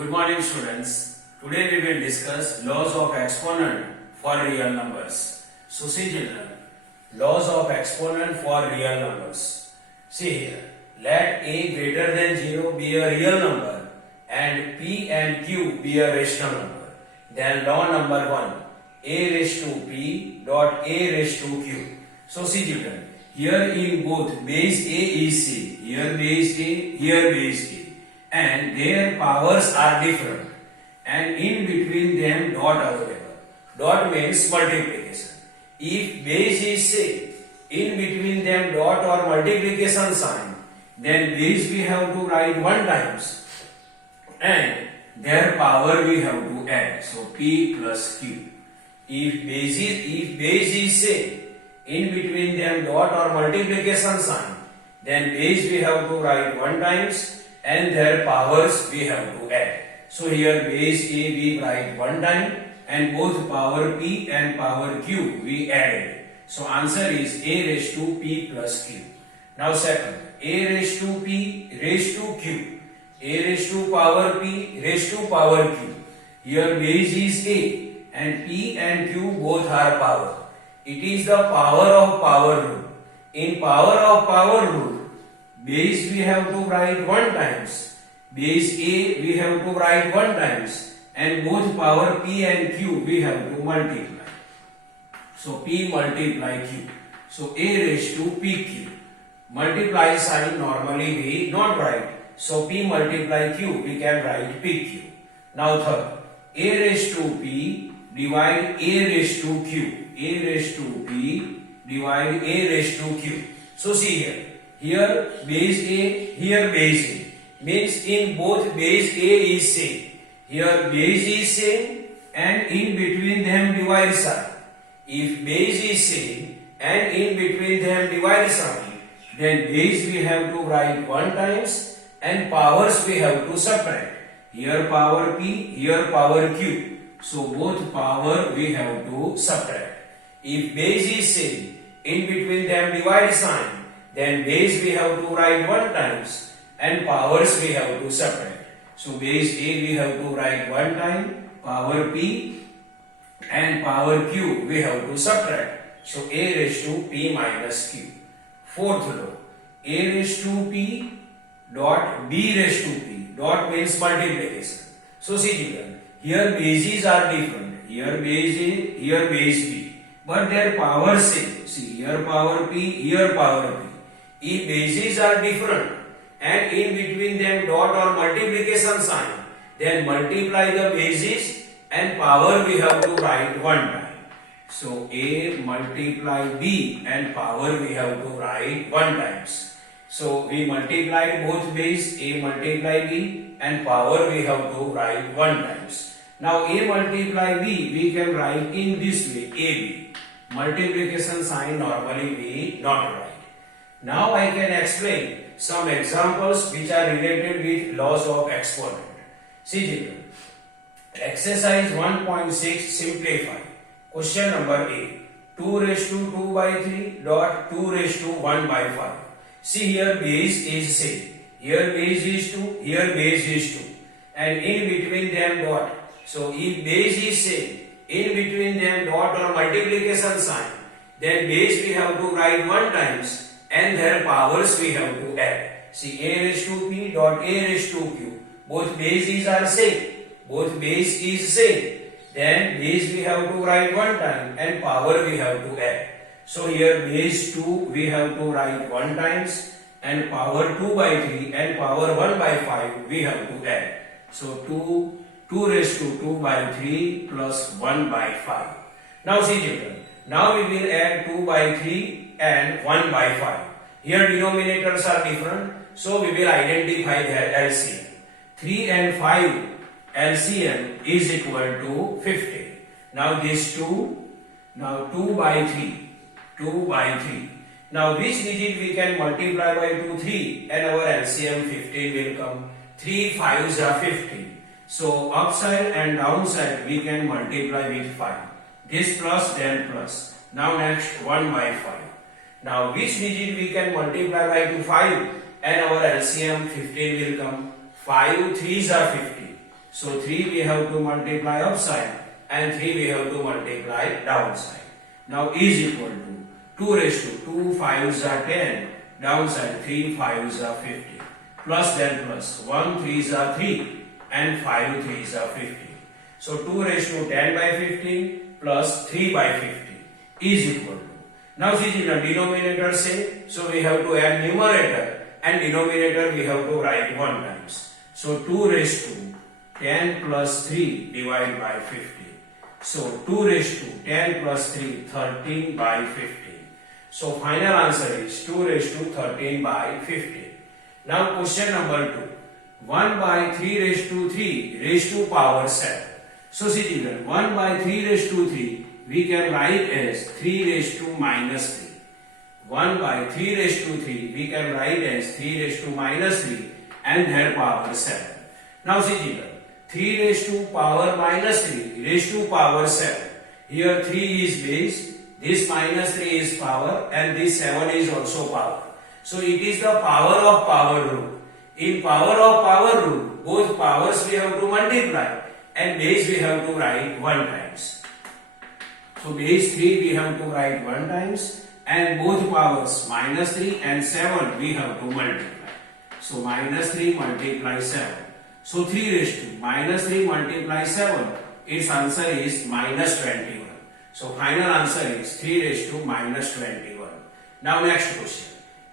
Good morning students. Today we will discuss laws of exponent for real numbers. So see children, laws of exponent for real numbers. See here, let a greater than 0 be a real number and p and q be a rational number. Then law number 1, a raised to p dot a raised to q. So see children, here in both base a is c, here base a, here base a, and their powers are different, and in between them dot available. Dot means multiplication. If base is same, in between them dot or multiplication sign, then base we have to write 1 times and their power we have to add. So p plus q. If base is same, in between them dot or multiplication sign, then base we have to write 1 times and their powers we have to add. So here base a we write 1 time and both power p and power q we added. So answer is a raised to p plus q. Now second, a raised to p raised to q. A raised to power p raised to power q. Here base is a and p and q both are power. It is the power of power rule. In power of power rule, base we have to write 1 times, base a we have to write 1 times, and both power p and q we have to multiply. So p multiply q. So a raised to pq. Multiply sign normally we not write. So p multiply q we can write pq. Now third, a raised to p divide a raised to q. A raised to p divide a raised to q. So see here. Here base a, here base a, means in both base a is same. Here base is same and in between them divide sign. If base is same and in between them divide sign, then base we have to write 1 times and powers we have to subtract. Here power p, here power q. So both power we have to subtract. If base is same, in between them divide sign, then base we have to write 1 times and powers we have to subtract. So base a we have to write 1 time, power p and power q we have to subtract. So a raised to p minus q. Fourth law, a raised to p dot b raised to p. Dot means multiplication. So see children, here bases are different. Here base a, here base b, but their powers same. See here power p, here power p. If bases are different and in between them dot or multiplication sign, then multiply the bases and power we have to write 1 time. So a multiply b and power we have to write 1 times. So we multiply both base a multiply b and power we have to write 1 times. Now a multiply b we can write in this way, ab. Multiplication sign normally we not write. Now I can explain some examples which are related with laws of exponent. See children, exercise 1.6 simplify. Question number A, 2 raised to 2 by 3 dot 2 raised to 1 by 5. See here base is same. Here base is 2, here base is 2. And in between them dot. So if base is same, in between them dot or multiplication sign, then base we have to write 1 times and their powers we have to add. See a raised to p dot a raised to q. Both bases are same. Both base is same. Then base we have to write 1 time and power we have to add. So here base 2 we have to write 1 times and power 2 by 3 and power 1 by 5 we have to add. So 2 raised to 2 by 3 plus 1 by 5. Now see children, now we will add 2 by 3 and 1 by 5. Here denominators are different, so we will identify their LCM. 3 and 5 LCM is equal to 50. Now this 2, now 2 by 3, 2 by 3. Now which digit we can multiply by 2, 3 and our LCM 15 will come. 3 5s are 15. So upside and downside we can multiply with 5. This plus then plus. Now next 1 by 5. Now which digit we can multiply by 2, 5 and our LCM 15 will come. 5 3s are 50. So 3 we have to multiply upside and 3 we have to multiply downside. Now is equal to 2 raised to 2 5s are 10, downside 3 5s are 50. Plus then plus 1 3s are 3 and 5 3s are 50. So 2 raised to 10 by 15 plus 3 by 50 is equal to. Now see the denominator same, so we have to add numerator and denominator we have to write 1 times. So 2 raised to 10 plus 3 divided by 50. So 2 raised to 10 plus 3 13 by 50. So final answer is 2 raised to 13 by 50. Now question number 2. 1 by 3 raised to 3 raised to power 7. So see children, 1 by 3 raised to 3 we can write as 3 raised to minus 3. 1 by 3 raised to 3 we can write as 3 raised to minus 3 and their power 7. Now see children, 3 raised to power minus 3 raised to power 7. Here 3 is base, this minus 3 is power and this 7 is also power. So it is the power of power rule. In power of power rule, both powers we have to multiply and base we have to write 1 times. So base 3 we have to write 1 times and both powers minus 3 and 7 we have to multiply. So minus 3 multiply 7. So 3 raised to minus 3 multiply 7, its answer is minus 21. So final answer is 3 raised to minus 21. Now next question.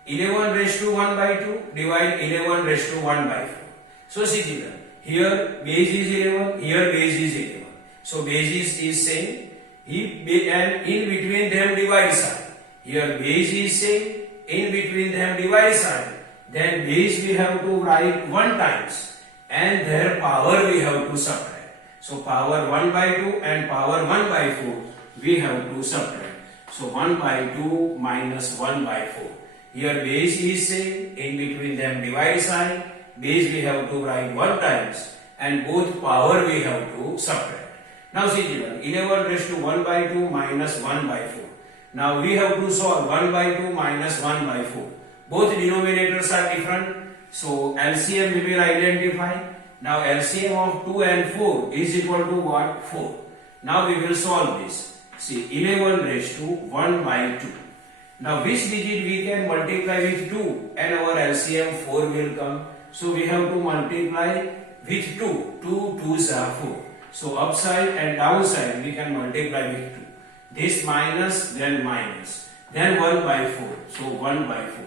11 raised to 1 by 2 divide 11 raised to 1 by 4. So see children, here base is 11, here base is 11. So base is same, and in between them divide sign. Here base is same, in between them divide sign. Then base we have to write 1 times and their power we have to subtract. So power 1 by 2 and power 1 by 4 we have to subtract. So 1 by 2 minus 1 by 4. Here base is same, in between them divide sign. Base we have to write 1 times and both power we have to subtract. Now see children, 11 raised to 1 by 2 minus 1 by 4. Now we have to solve 1 by 2 minus 1 by 4. Both denominators are different. So LCM we will identify. Now LCM of 2 and 4 is equal to what? 4. Now we will solve this. See 11 raised to 1 by 2. Now which digit we can multiply with 2 and our LCM 4 will come. So we have to multiply with 2. 2 2s are 4. So upside and downside we can multiply with 2. This minus, then 1 by 4. So 1 by 4.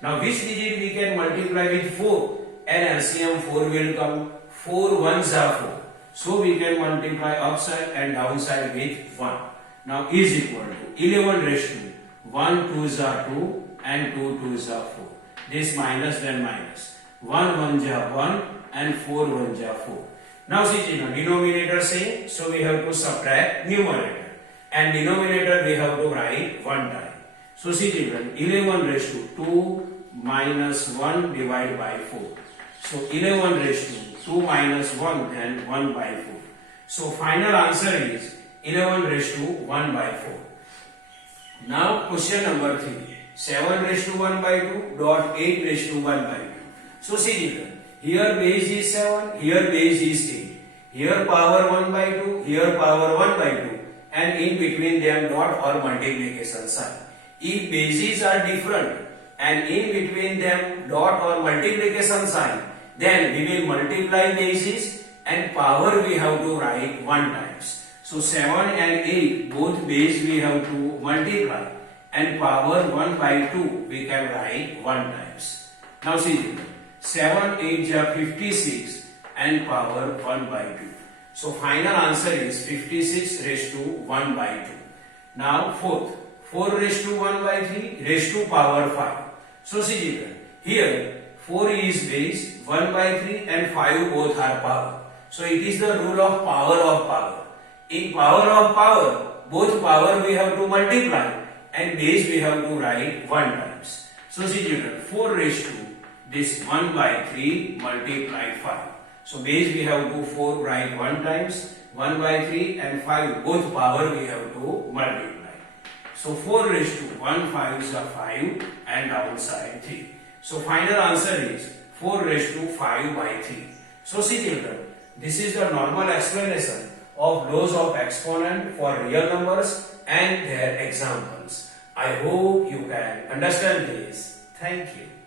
Now which digit we can multiply with 4 and LCM 4 will come. 4 1s are 4. So we can multiply upside and downside with 1. Now is equal to 11 raised to 1 2s are 2 and 2 2s are 4. This minus, then minus. 1 1s are 1 and 4 1s are 4. Now see children, denominator same, so we have to subtract numerator. And denominator we have to write 1 time. So see children, 11 raised to 2 minus 1 divided by 4. So 11 raised to 2 minus 1 and 1 by 4. So final answer is 11 raised to 1 by 4. Now question number 3. 7 raised to 1 by 2 dot 8 raised to 1 by 2. So see children, here base is 7, here base is 8. Here power 1 by 2, here power 1 by 2. And in between them dot or multiplication sign. If bases are different and in between them dot or multiplication sign, then we will multiply bases and power we have to write 1 times. So 7 and 8 both base we have to multiply and power 1 by 2 we can write 1 times. Now see, 7 8 are 56 and power 1 by 2. So final answer is 56 raised to 1 by 2. Now fourth, 4 raised to 1 by 3 raised to power 5. So see children, here 4 is base, 1 by 3 and 5 both are power. So it is the rule of power. In power of power, both power we have to multiply and base we have to write 1 times. So see children, 4 raised to this 1 by 3 multiply 5. So base we have to 4 write 1 times, 1 by 3 and 5 both power we have to multiply. So 4 raised to 1 5s are 5 and downside 3. So final answer is 4 raised to 5 by 3. So see children, This is the normal explanation of laws of exponent for real numbers and their examples. I hope you can understand this. Thank you.